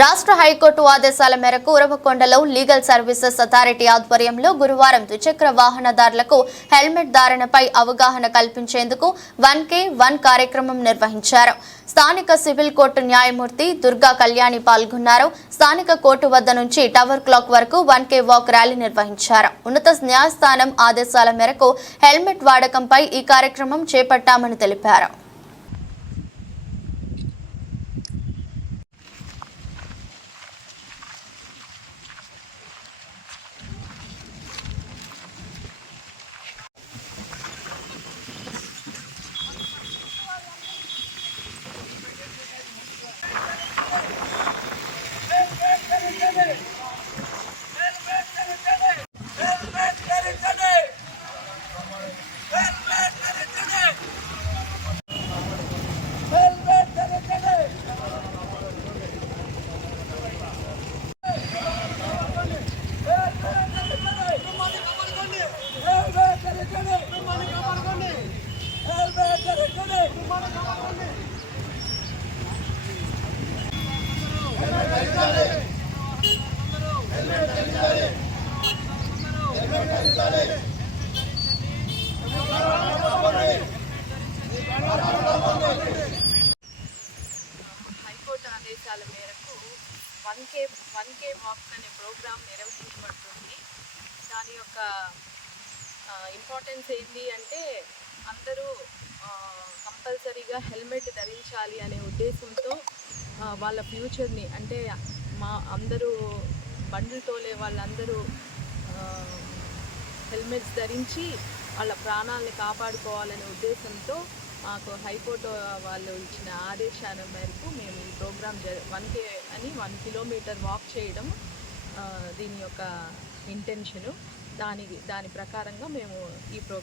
రాష్ట్ర హైకోర్టు ఆదేశాల మేరకు ఉరవకొండలో లీగల్ సర్వీసెస్ అథారిటీ ఆధ్వర్యంలో గురువారం ద్విచక్ర వాహనదారులకు హెల్మెట్ ధారణపై అవగాహన కల్పించేందుకు వన్ కే వన్ కార్యక్రమం నిర్వహించారు. స్థానిక సివిల్ కోర్టు న్యాయమూర్తి దుర్గా కళ్యాణి పాల్గొన్నారు. స్థానిక కోర్టు వద్ద నుంచి టవర్ క్లాక్ వరకు వన్ కే వాక్ ర్యాలీ నిర్వహించారు. ఉన్నత న్యాయస్థానం ఆదేశాల మేరకు హెల్మెట్ వాడకంపై ఈ కార్యక్రమం చేపట్టామని తెలిపారు. హైకోర్టు ఆదేశాల మేరకు one K one K walk అనే ప్రోగ్రాం నిర్వహించబడుతుంది. దాని యొక్క ఇంపార్టెన్స్ ఏంటి అంటే అందరూ కంపల్సరీగా హెల్మెట్ ధరించాలి అనే ఉద్దేశంతో వాళ్ళ ఫ్యూచర్ని అంటే మా అందరూ బండ్లు తోలే వాళ్ళందరూ హెల్మెట్స్ ధరించి వాళ్ళ ప్రాణాలని కాపాడుకోవాలనే ఉద్దేశంతో మాకు హైకోర్టు వాళ్ళు ఇచ్చిన ఆదేశాల మేరకు మేము ఈ ప్రోగ్రామ్ జ వన్ కే అని వన్ కిలోమీటర్ వాక్ చేయడం దీని యొక్క ఇంటెన్షను దాని దాని ప్రకారంగా మేము ఈ ప్రోగ్రాం